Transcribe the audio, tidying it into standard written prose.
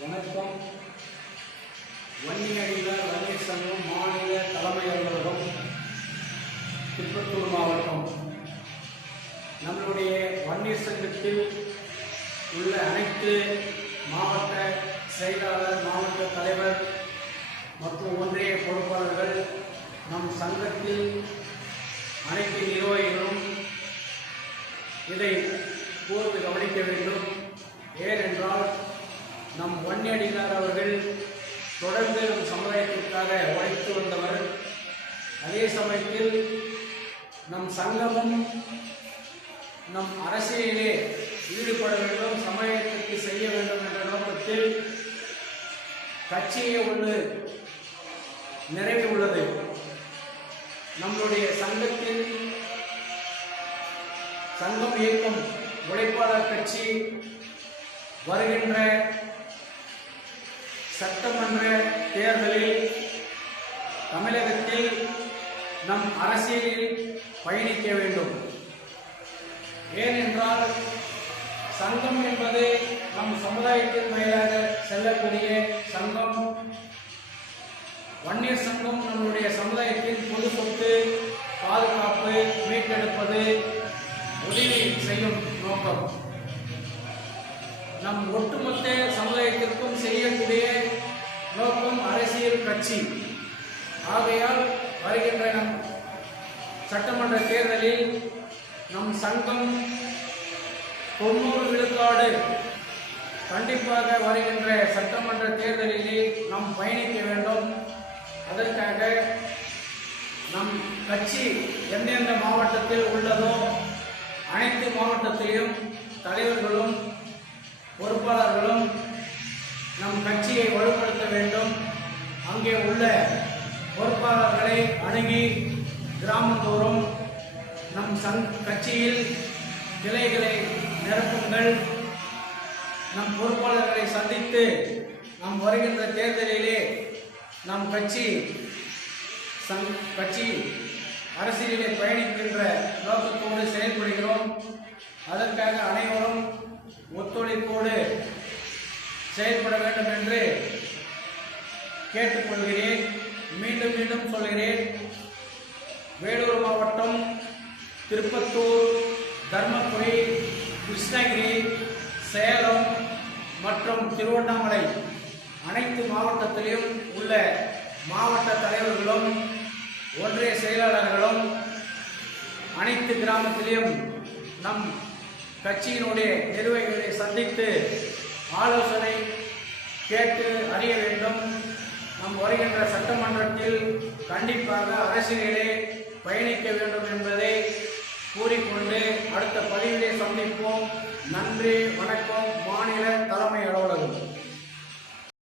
வணக்கம். வன்னியடிகள் வன்னியர் சங்கம் மாநில தலைமை அலுவலகம், திருப்பத்தூர் மாவட்டம். நம்மளுடைய வன்னியர் சங்கத்தில் உள்ள அனைத்து மாவட்ட செயலாளர், மாவட்ட தலைவர் மற்றும் ஒன்றிய பொறுப்பாளர்கள், நம் சங்கத்தில் அனைத்து நிர்வாகிகளும் இதை கூர்ந்து கவனிக்க வேண்டும். ஏனென்றால் நம் வன்னியடிகளார் அவர்கள் தொடர்ந்து நம் சமுதாயத்திற்காக உழைத்து வந்தவர். அதே சமயத்தில் நம் சங்கமும் நம் அரசியலிலே ஈடுபட வேண்டும், சமுதாயத்திற்கு செய்ய வேண்டும் என்ற நோக்கத்தில் கட்சியை ஒன்று நிறைவு உள்ளது. நம்முடைய சங்கத்தில் சங்கம் இயக்கும் உழைப்பாளர் கட்சி வருகின்ற சட்டமன்ற தேர்தலில் தமிழகத்தில் நம் அரசியலில் பயணிக்க வேண்டும். ஏனென்றால் சங்கம் என்பது நம் சமுதாயத்தின் மேலாக செல்லக்கூடிய சங்கம். வன்னியர் சங்கம் நம்முடைய சமுதாயத்தின் பொது சொத்து பாதுகாப்பு, மீட்டெடுப்பது, உதவி செய்யும் நோக்கம். நம் ஒட்டுமொத்த சமுதாயத்திற்கும் செய்யக்கூடிய நோக்கம் அரசியல் கட்சி. ஆகையால் வருகின்ற நம் சட்டமன்ற தேர்தலில் நம் சங்கம் 90 விழுக்காடு கண்டிப்பாக வருகின்ற சட்டமன்ற தேர்தலிலே நாம் பயணிக்க வேண்டும். அதற்காக நம் கட்சி எந்தெந்த மாவட்டத்தில் உள்ளதோ அனைத்து மாவட்டத்திலும் தலைவர்களும் பொறுப்பாளர்களும் நம் கட்சியை வலுப்படுத்த வேண்டும். அங்கே உள்ள பொறுப்பாளர்களை அணுகி கிராமந்தோறும் நம் கட்சியில் கிளைகளை நிரப்புங்கள். நம் பொறுப்பாளர்களை சந்தித்து நாம் வருகின்ற தேர்தலிலே நம் கட்சி அரசியலிலே பயணிக்கின்ற நோக்கத்தோடு செயல்படுகிறோம். அதற்காக அனைவரும் ஒத்துழைப்போடு செயல்பட வேண்டும் என்று கேட்டுக்கொள்கிறேன். மீண்டும் மீண்டும் சொல்கிறேன். வேலூர் மாவட்டம், திருப்பத்தூர், தர்மபுரி, கிருஷ்ணகிரி, சேலம் மற்றும் திருவண்ணாமலை அனைத்து மாவட்டத்திலும் உள்ள மாவட்ட தலைவர்களும் ஒன்றிய செயலாளர்களும் அனைத்து கிராமத்திலும் நம் கட்சியினுடைய நிர்வாகிகளை சந்தித்து ஆலோசனை கேட்டு அறிய வேண்டும். நம் வருகின்ற சட்டமன்றத்தில் கண்டிப்பாக அரசியலிலே பயணிக்க வேண்டும் என்பதை கூறிக்கொண்டு அடுத்த பதிவிலே சந்திப்போம். நன்றி, வணக்கம். மாநில தலைமை அலுவலர்.